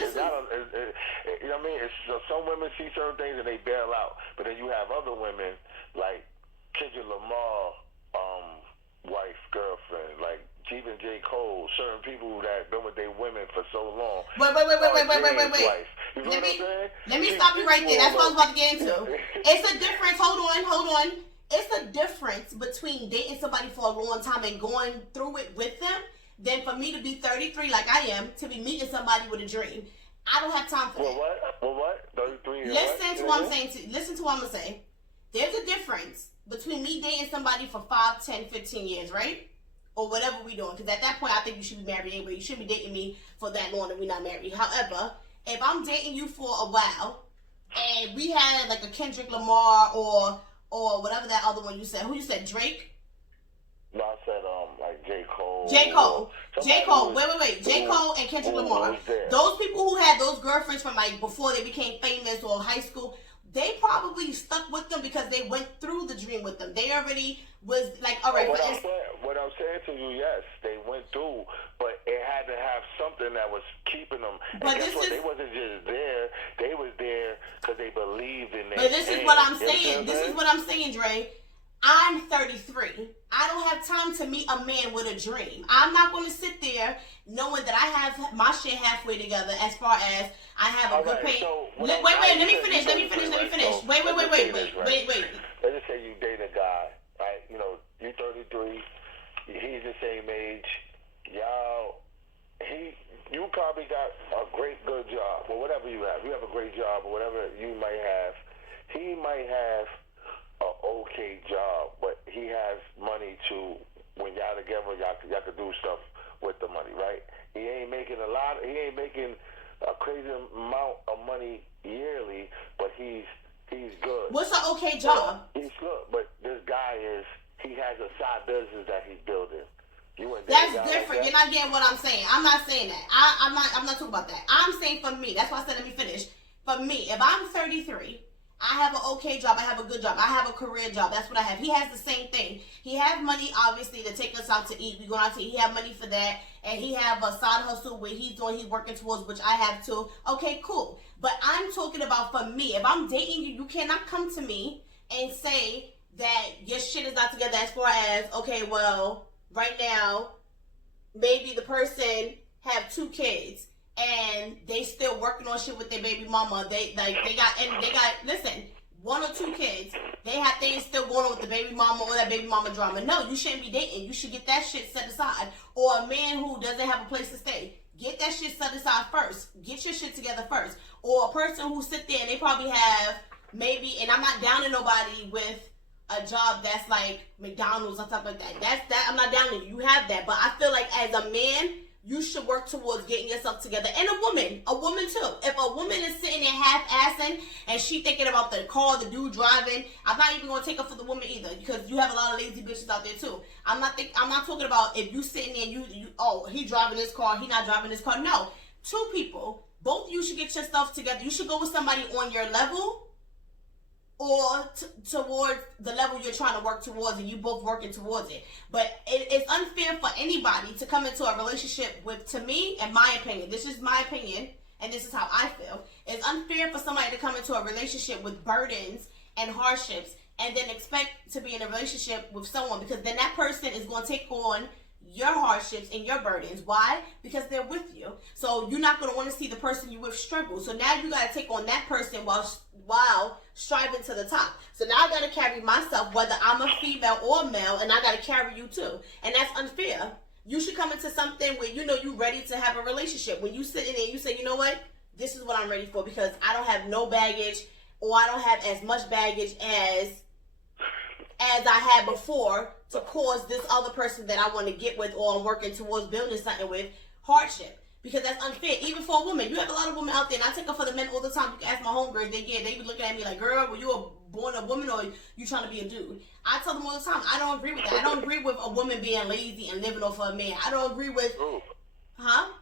It's not you know what I mean? It's, some women see certain things and they bail out, but then you have other women like Kendrick Lamar, wife, girlfriend, like even J. Cole, certain people that been with their women for so long. Wait. Let me stop you right there. That's what I was about to get into. It's a difference. Hold on. It's a difference between dating somebody for a long time and going through it with them than for me to be 33 like I am to be meeting somebody with a dream. I don't have time for that. Well, what? 33 Listen to what I'm saying. Listen to what I'm going to say. There's a difference between me dating somebody for 5, 10, 15 years, right? Or whatever we doing. Because at that point, I think you should be married anyway. You shouldn't be dating me for that long and we're not married. However, if I'm dating you for a while and we had like a Kendrick Lamar or whatever that other one you said. Who you said? Drake? No, I said like J. Cole. J. Cole. Wait. J. Cole and Kendrick Lamar. Those people who had those girlfriends from like before they became famous or high school, they probably stuck with them because they went through the dream with them. They already was like, all right. What I'm saying to you, yes, they went through, but it had to have something that was keeping them. But they wasn't just there; they was there because they believed in it. But this is what I'm saying. This is what I'm saying, Dre. I'm 33. I don't have time to meet a man with a dream. I'm not going to sit there knowing that I have my shit halfway together as far as I have a good pay. So wait, let me finish. Wait. Let's just say you date a guy, right? You know, you're 33, he's the same age. You probably got a good job, or whatever you have. You have a great job, or whatever you might have. He might have an okay job, but he has money to, when y'all together, y'all could do stuff with the money, right? He ain't making a crazy amount of money yearly, but he's good. What's an okay job? He's good, but this guy he has a side business that he's building. That's different. Like that? You're not getting what I'm saying. I'm not saying that. I'm not talking about that. I'm saying for me. That's why I said let me finish. For me, if I'm 33, I have an okay job. I have a good job. I have a career job. That's what I have. He has the same thing. He has money, obviously, to take us out to eat. We go out to eat. He have money for that. And he have a side hustle where he's working towards, which I have too. Okay, cool. But I'm talking about for me. If I'm dating you, you cannot come to me and say that your shit is not together as far as, okay, well, right now, maybe the person have 2 kids and they still working on shit with their baby mama. They got listen, 1 or 2 kids. They have things still going on with the baby mama or that baby mama drama. No, you shouldn't be dating. You should get that shit set aside. Or a man who doesn't have a place to stay. Get that shit set aside first. Get your shit together first. Or a person who sit there and they probably have maybe, and I'm not downing nobody with a job that's like McDonald's or stuff like that. That I'm not downing you. You have that. But I feel like as a man, you should work towards getting yourself together. And a woman too. If a woman is sitting there half-assing and she thinking about the car, the dude driving, I'm not even gonna take up for the woman either, because you have a lot of lazy bitches out there too. I'm not talking about if you sitting there and you he driving this car, he not driving this car. No, 2 people, both of you should get your stuff together. You should go with somebody on your level or towards the level you're trying to work towards, and you both working towards it. But it's unfair for anybody to come into a relationship with, to me, in my opinion, this is my opinion, and this is how I feel, it's unfair for somebody to come into a relationship with burdens and hardships and then expect to be in a relationship with someone, because then that person is going to take on your hardships and your burdens. Why? Because they're with you. So you're not going to want to see the person you with struggle. So now you got to take on that person while striving to the top. So now I got to carry myself, whether I'm a female or male, and I got to carry you too. And that's unfair. You should come into something where you know you're ready to have a relationship. When you sit in there and you say, you know what? This is what I'm ready for, because I don't have no baggage, or I don't have as much baggage as I had before to cause this other person that I want to get with, or I'm working towards building something with, hardship. Because that's unfair. Even for a woman. You have a lot of women out there, and I take up for the men all the time. You can ask my homegirls, they be looking at me like, girl, were you born a woman, or you trying to be a dude? I tell them all the time, I don't agree with that. I don't agree with a woman being lazy and living off of a man. I don't agree with... True. Huh?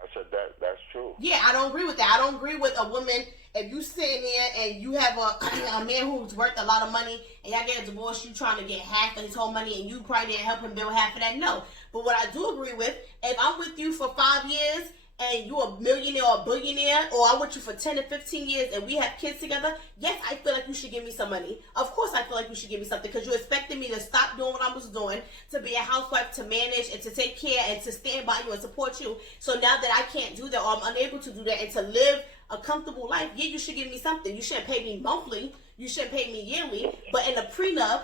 I said that's true. Yeah, I don't agree with that. I don't agree with a woman, if you sitting there and you have a man who's worth a lot of money and y'all get a divorce, you trying to get half of his whole money and you probably didn't help him build half of that. No. But what I do agree with, if I'm with you for 5 years and you're a millionaire or a billionaire, or I'm with you for 10 to 15 years and we have kids together, yes, I feel like you should give me some money. Of course I feel like you should give me something, because you expected me to stop doing what I was doing, to be a housewife, to manage and to take care and to stand by you and support you. So now that I can't do that, or I'm unable to do that, and to live a comfortable life, yeah, you should give me something. You shouldn't pay me monthly. You shouldn't pay me yearly. But in a prenup,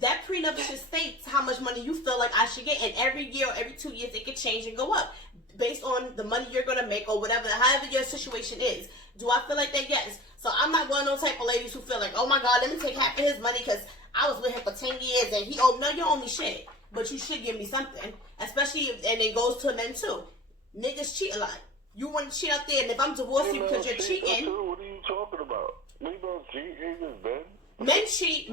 that prenup should state how much money you feel like I should get, and every year or every 2 years it could change and go up based on the money you're gonna make, or whatever, however your situation is. Do I feel like that? Yes. So I'm not one of those type of ladies who feel like, oh my God, let me take half of his money because I was with him for 10 years and he no, you owe me shit, but you should give me something, especially if, and it goes to men too. Niggas cheat a lot. You want to cheat out there, and if I'm divorcing you because you're cheating. What are you talking about? We don't cheat, niggas, man. Men cheat.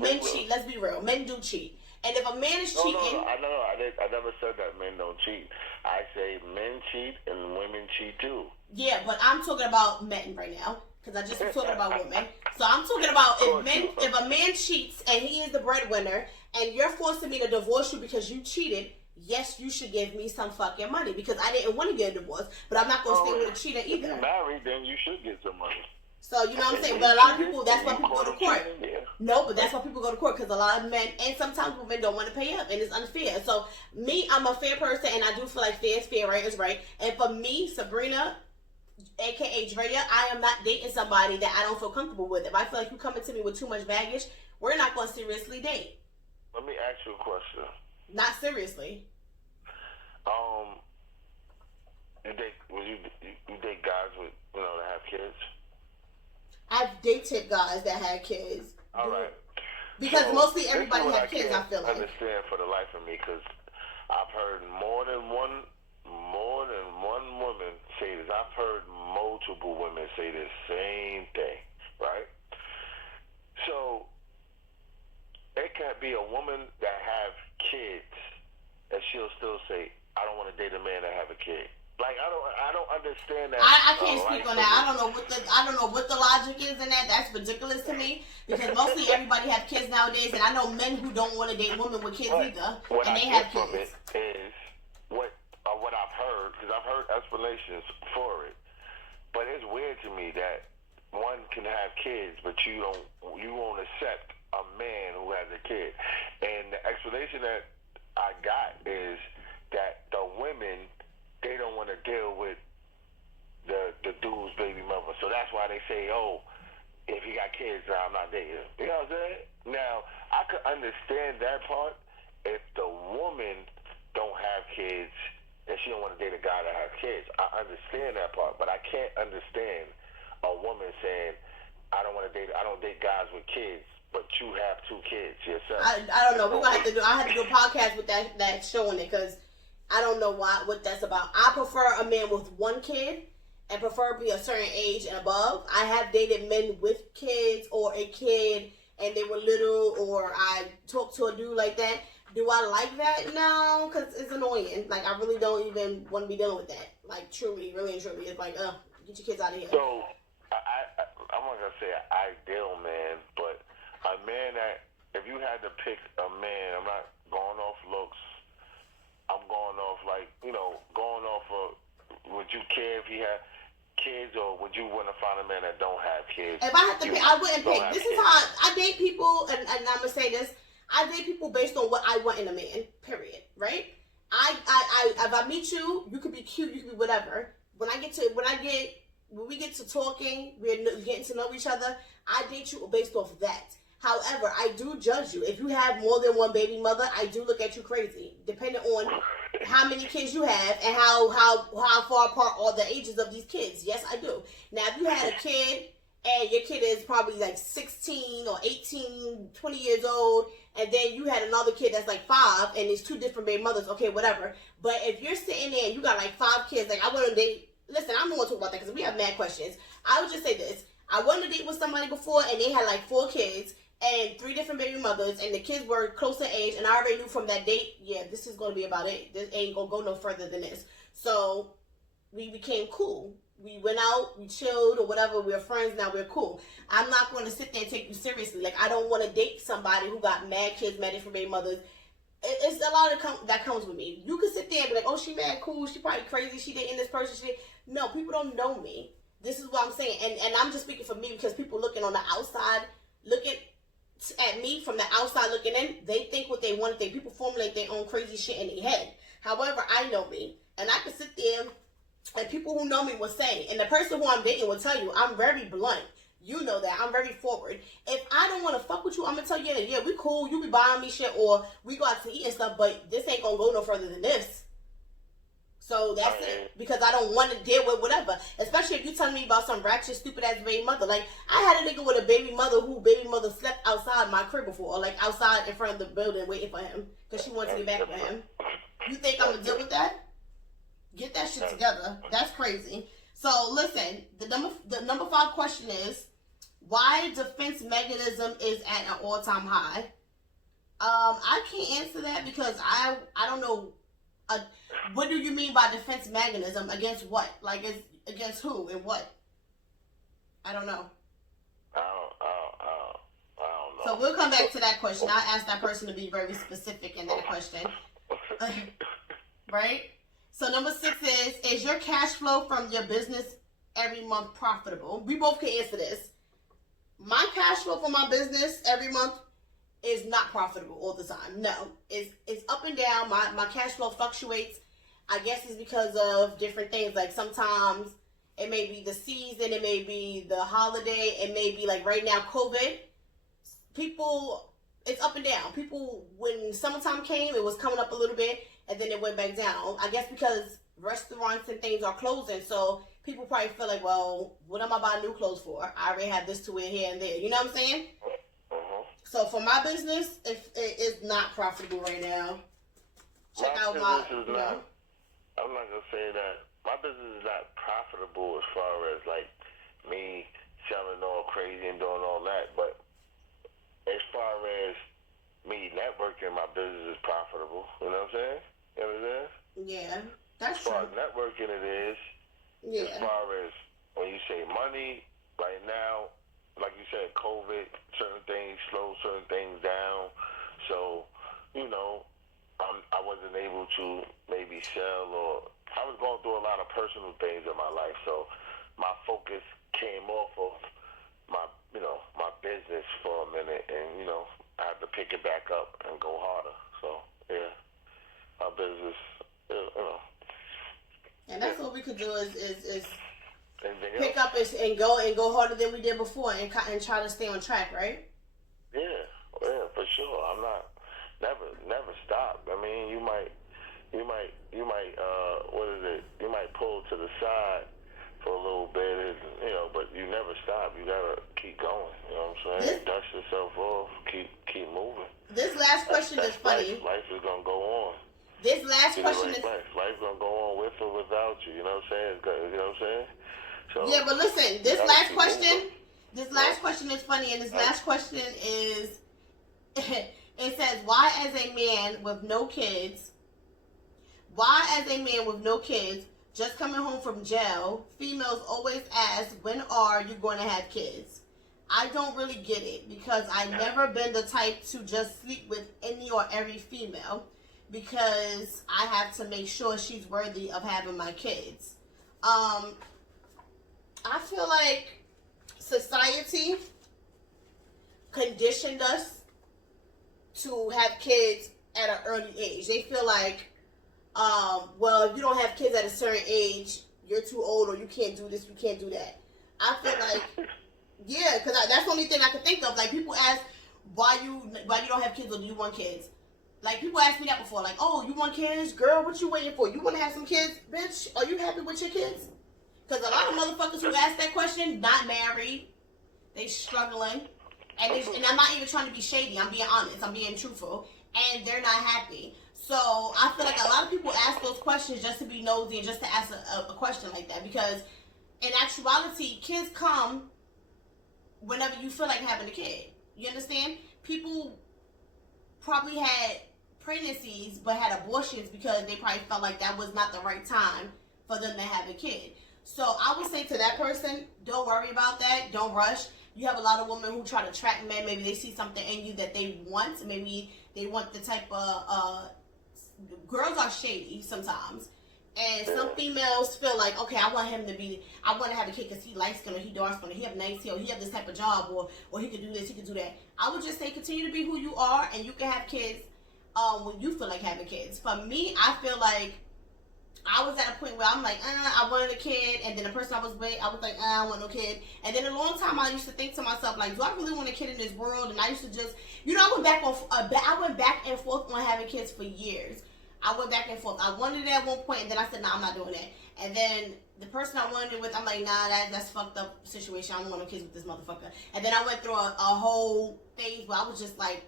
Let's be real. Men do cheat. And if a man is cheating... No, I never said that men don't cheat. I say men cheat and women cheat too. Yeah, but I'm talking about men right now, because I just was talking about women. So I'm talking about if a man cheats and he is the breadwinner and you're forcing me to divorce you because you cheated, yes, you should give me some fucking money, because I didn't want to get a divorce, but I'm not going to stay with a cheater either. If you're married, then you should get some money. So, you know what I'm saying? But a lot of people, that's why people go to court. No, but that's why people go to court, because a lot of men, and sometimes women don't want to pay up, and it's unfair. So, me, I'm a fair person, and I do feel like fair is fair, right is right. And for me, Sabrina, a.k.a. Drea, I am not dating somebody that I don't feel comfortable with. If I feel like you coming to me with too much baggage, we're not going to seriously date. Let me ask you a question. Not seriously. You date guys with, that have kids? I've dated guys that had kids. All right. Because mostly everybody have kids, I feel like. I understand for the life of me, because I've heard more than one woman say this. I've heard multiple women say the same thing, right? So it can be a woman that have kids, and she'll still say, I don't want to date a man that have a kid. Like, I don't understand that. I can't speak on that. I don't know what the logic is in that. That's ridiculous to me, because mostly everybody have kids nowadays, and I know men who don't want to date women with kids either, and they have kids. What I get from it is what I've heard, because I've heard explanations for it, but it's weird to me that one can have kids, but you won't accept a man who has a kid. And the explanation that I got is that the women, they don't want to deal with the dude's baby mother. So that's why they say, oh, if he got kids, I'm not dating him. You know what I'm saying? Now, I could understand that part if the woman don't have kids and she don't want to date a guy that has kids. I understand that part, but I can't understand a woman saying, I don't date guys with kids, but you have 2 kids yourself. I don't know. I had to do a podcast with that showing it, because I don't know what that's about. I prefer a man with 1 kid, and preferably a certain age and above. I have dated men with kids, or a kid and they were little, or I talked to a dude like that. Do I like that? No, because it's annoying. Like, I really don't even want to be dealing with that. Like, truly, really and truly. It's like, get your kids out of here. So, I'm not going to say an ideal man, but a man that, if you had to pick a man, I'm not going off looks, I'm going off going off of, would you care if he had kids, or would you want to find a man that don't have kids? If I had to pick, I wouldn't pick. This is how I date people, and I'm going to say this. I date people based on what I want in a man, period, right? If I meet you, you could be cute, you could be whatever. When we get to talking, we're getting to know each other, I date you based off that. However, I do judge you. If you have more than 1 baby mother, I do look at you crazy, depending on how many kids you have and how far apart are the ages of these kids. Yes, I do. Now, if you had a kid and your kid is probably like 16 or 18, 20 years old, and then you had another kid that's like 5, and it's 2 different baby mothers, okay, whatever. But if you're sitting there and you got like 5 kids, like, I want to date, listen, I'm not going to talk about that because we have mad questions. I would just say this. I wanted to date with somebody before, and they had like 4 kids and 3 different baby mothers, and the kids were close in age, and I already knew from that date, yeah, this is going to be about it. This ain't going to go no further than this. So we became cool. We went out, we chilled, or whatever. We're friends now. We're cool. I'm not going to sit there and take you seriously. Like, I don't want to date somebody who got mad kids, mad different baby mothers, it's a lot of that comes with me. You can sit there and be like, oh, she mad cool, she probably crazy, she dating this person. No, people don't know me. This is what I'm saying, and I'm just speaking for me because people looking on the outside, looking at me from the outside looking in, they think what they want to think. People formulate their own crazy shit in their head. However, I know me, and I can sit there, and people who know me will say, and the person who I'm dating will tell you, I'm very blunt. You know that. I'm very forward. If I don't want to fuck with you, I'm going to tell you, yeah, we cool. You be buying me shit or we go out to eat and stuff, but this ain't going to go no further than this. So that's it. Because I don't want to deal with whatever. Especially if you telling me about some ratchet, stupid ass baby mother. Like, I had a nigga with a baby mother who baby mother slept outside my crib before. Or like outside in front of the building waiting for him. Because she wanted to get back with him. You think I'm going to deal with that? Get that shit together. That's crazy. So listen, the number 5 question is, why defense mechanism is at an all-time high? I can't answer that because I don't know. What do you mean by defense mechanism? Against what? Like, against who and what? I don't know. I don't know. So we'll come back to that question. I'll ask that person to be very specific in that question. Right? So number 6 is your cash flow from your business every month profitable? We both can answer this. My cash flow for my business every month is not profitable all the time. No, it's up and down. My cash flow fluctuates. I guess it's because of different things. Like sometimes it may be the season, it may be the holiday, it may be like right now COVID. People, it's up and down. People, when summertime came, it was coming up a little bit and then it went back down. I guess because restaurants and things are closing, so people probably feel like, well, what am I buying new clothes for? I already have this to wear here and there. You know what I'm saying? So for my business, it is not profitable right now. Check out my. I'm not gonna say that my business is not profitable as far as like me selling all crazy and doing all that, but as far as me networking, my business is profitable. You know what I'm saying? You know what I'm saying? Yeah, that's true. As far as networking, it is. Yeah. As far as when you say money, right now, like you said, COVID, certain things slow certain things down. So, you know, I wasn't able to maybe sell, or I was going through a lot of personal things in my life. So my focus came off of my business for a minute, and, you know, I had to pick it back up and go harder. So, yeah, my business, you know. And that's what we could do is pick up and go harder than we did before and try to stay on track, right? Yeah, for sure. I'm not never stop. I mean, you might what is it? You might pull to the side for a little bit, and, you know, but you never stop. You gotta keep going. You know what I'm saying? Dust yourself off. Keep moving. This last question is funny. Life is gonna go on. This last question is life's gonna go on with or without you. You know what I'm saying? You know what I'm saying? So, yeah, but listen, this last question is funny, and this last question is, it says, why as a man with no kids, just coming home from jail, females always ask, when are you going to have kids? I don't really get it, because I've never been the type to just sleep with any or every female, because I have to make sure she's worthy of having my kids. I feel like society conditioned us to have kids at an early age. They feel like, well, if you don't have kids at a certain age, you're too old, or you can't do this, you can't do that. I feel like, yeah, because that's the only thing I can think of. Like, people ask, why you don't have kids, or do you want kids? Like, people asked me that before. Like, oh, you want kids? Girl, what you waiting for? You want to have some kids? Bitch, are you happy with your kids? Because a lot of motherfuckers who ask that question, not married, they struggling. And I'm not even trying to be shady. I'm being honest. I'm being truthful. And they're not happy. So I feel like a lot of people ask those questions just to be nosy and just to ask a question like that. Because in actuality, kids come whenever you feel like having a kid. You understand? People probably had pregnancies but had abortions because they probably felt like that was not the right time for them to have a kid. So I would say to that person, don't worry about that. Don't rush. You have a lot of women who try to track men. Maybe they see something in you that they want. Maybe They want the type of girls are shady sometimes. And some females feel like, okay, I want to have a kid because he light skin or he dark skin or he have nice hair or he have this type of job or he could do this, he could do that. I would just say continue to be who you are and you can have kids when you feel like having kids. For me, I feel like I was at a point where I'm like, I wanted a kid, and then the person I was with, I was like, I don't want no kid. And then a long time I used to think to myself, like, do I really want a kid in this world? And I used to just, I went back and forth on having kids for years. I went back and forth. I wanted it at one point, and then I said, I'm not doing that. And then the person I wanted it with, I'm like, that's fucked up situation. I don't want no kids with this motherfucker. And then I went through a whole phase where I was just like,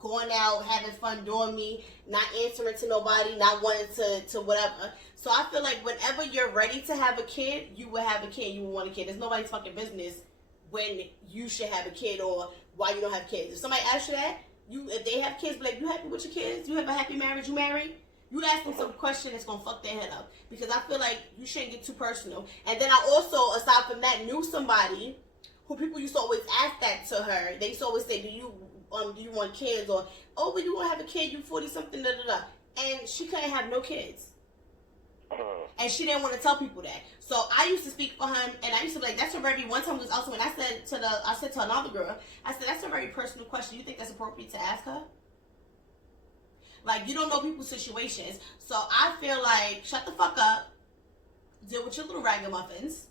going out, having fun, doing me, not answering to nobody, not wanting to whatever. So I feel like whenever you're ready to have a kid, you will have a kid, you will want a kid. There's nobody's fucking business when you should have a kid or why you don't have kids. If somebody asks you that, if they have kids, be like, you happy with your kids? You have a happy marriage? You married? You ask them some question that's gonna fuck their head up. Because I feel like you shouldn't get too personal. And then I also, aside from that, knew somebody who people used to always ask that to her. They used to always say, do you want kids? Or, oh, but you want to have a kid, you 40-something, da-da-da. And she couldn't have no kids. And she didn't want to tell people that. So I used to speak for him, and I used to be like, that's a very, one time was also when I said to another girl, I said, that's a very personal question. You think that's appropriate to ask her? Like, you don't know people's situations. So I feel like, shut the fuck up, deal with your little ragamuffins,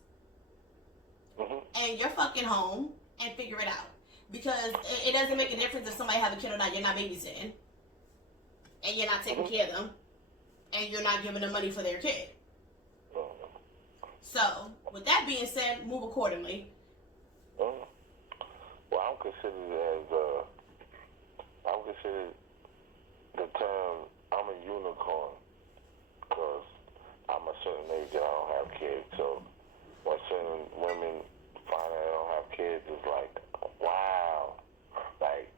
and you're fucking home, and figure it out. Because it doesn't make a difference if somebody have a kid or not. You're not babysitting. And you're not taking care of them. And you're not giving them money for their kid. So, with that being said, move accordingly. Well, I'm considered the term, I'm a unicorn. Because I'm a certain age and I don't have kids. So, when certain women find out I don't have kids, it's like, wow, like,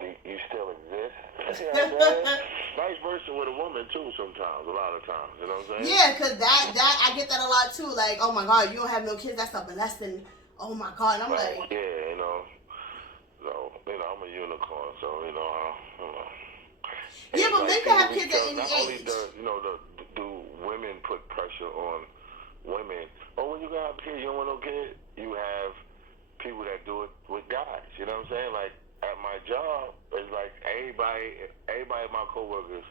you still exist? You know what I'm saying? Vice versa with a woman, too, sometimes, a lot of times, you know what I'm saying? Yeah, because I get that a lot, too. Like, oh, my God, you don't have no kids, that's a blessing. Oh, my God, and I'm like... Yeah, so, I'm a unicorn, so, Yeah, but men can have kids at any not age. Only do women put pressure on women, when you got a kid, you don't want no kid, you have people that do it with guys, you know what I'm saying? Like, at my job, it's like everybody of my coworkers,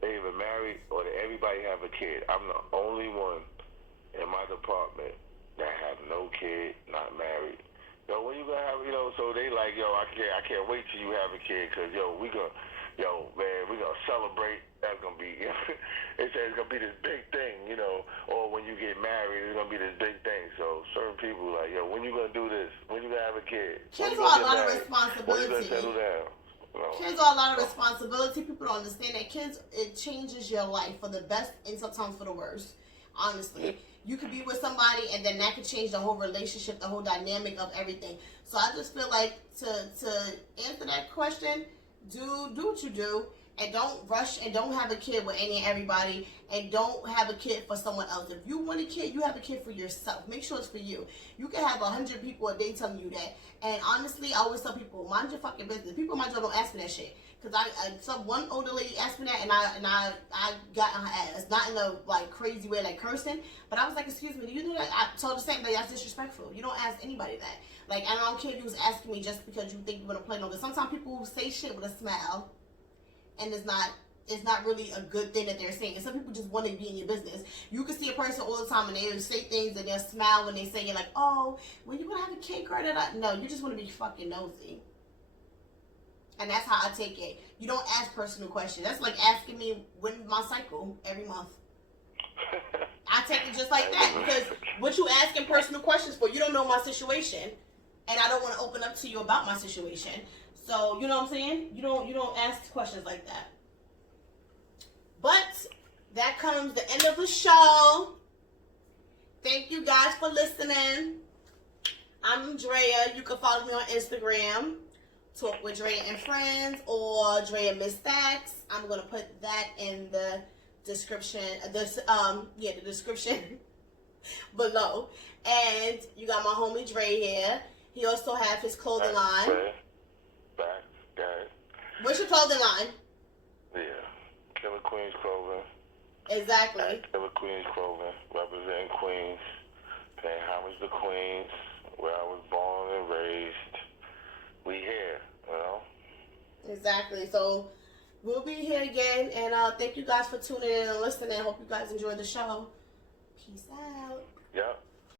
they either married or everybody have a kid. I'm the only one in my department that have no kid, not married. When you gonna have, so they like, I can't wait till you have a kid, cause we gonna celebrate. That's gonna be, they say it's gonna be this big thing, or when you get married, it's gonna be this big thing. So certain people like, when you gonna do this? When you gonna have a kid? Kids are a lot of responsibility. When you gonna settle down? Kids are a lot of responsibility. People don't understand that kids, it changes your life for the best and sometimes for the worst. Honestly, you could be with somebody and then that could change the whole relationship, the whole dynamic of everything. So I just feel like to answer that question, do what you do. And don't rush and don't have a kid with any and everybody. And don't have a kid for someone else. If you want a kid, you have a kid for yourself. Make sure it's for you. You can have 100 people a day telling you that. And honestly, I always tell people, mind your fucking business. People in my job don't ask me that shit. Because some one older lady asked me that and I got on her ass. Not in a like crazy way, like cursing. But I was like, excuse me, do you know that? I told the same thing, that's disrespectful. You don't ask anybody that. Like, I don't care if you was asking me just because you think you want to play no. But sometimes people say shit with a smile. And it's not really a good thing that they're saying. And some people just want to be in your business. You can see a person all the time and they say things and they'll smile when they say it, like, oh, when you gonna have a kid, girl? No, you just want to be fucking nosy. And that's how I take it. You don't ask personal questions. That's like asking me when my cycle every month. I take it just like that because what you asking personal questions for? You don't know my situation, and I don't want to open up to you about my situation. So, you know what I'm saying? You don't ask questions like that. But that comes the end of the show. Thank you guys for listening. I'm Drea. You can follow me on Instagram, Talk with Drea and Friends, or Drea Miss Stacks. I'm gonna put that in the description. The description below. And you got my homie Dre here. He also have his clothing line. Back, guys. What's your clothing line? Yeah. Killer Queens Clothing. Exactly. At Killer Queens Clothing, representing Queens, paying homage to Queens, where I was born and raised. We here, you know? Exactly. So we'll be here again, and thank you guys for tuning in and listening. I hope you guys enjoyed the show. Peace out. Yep.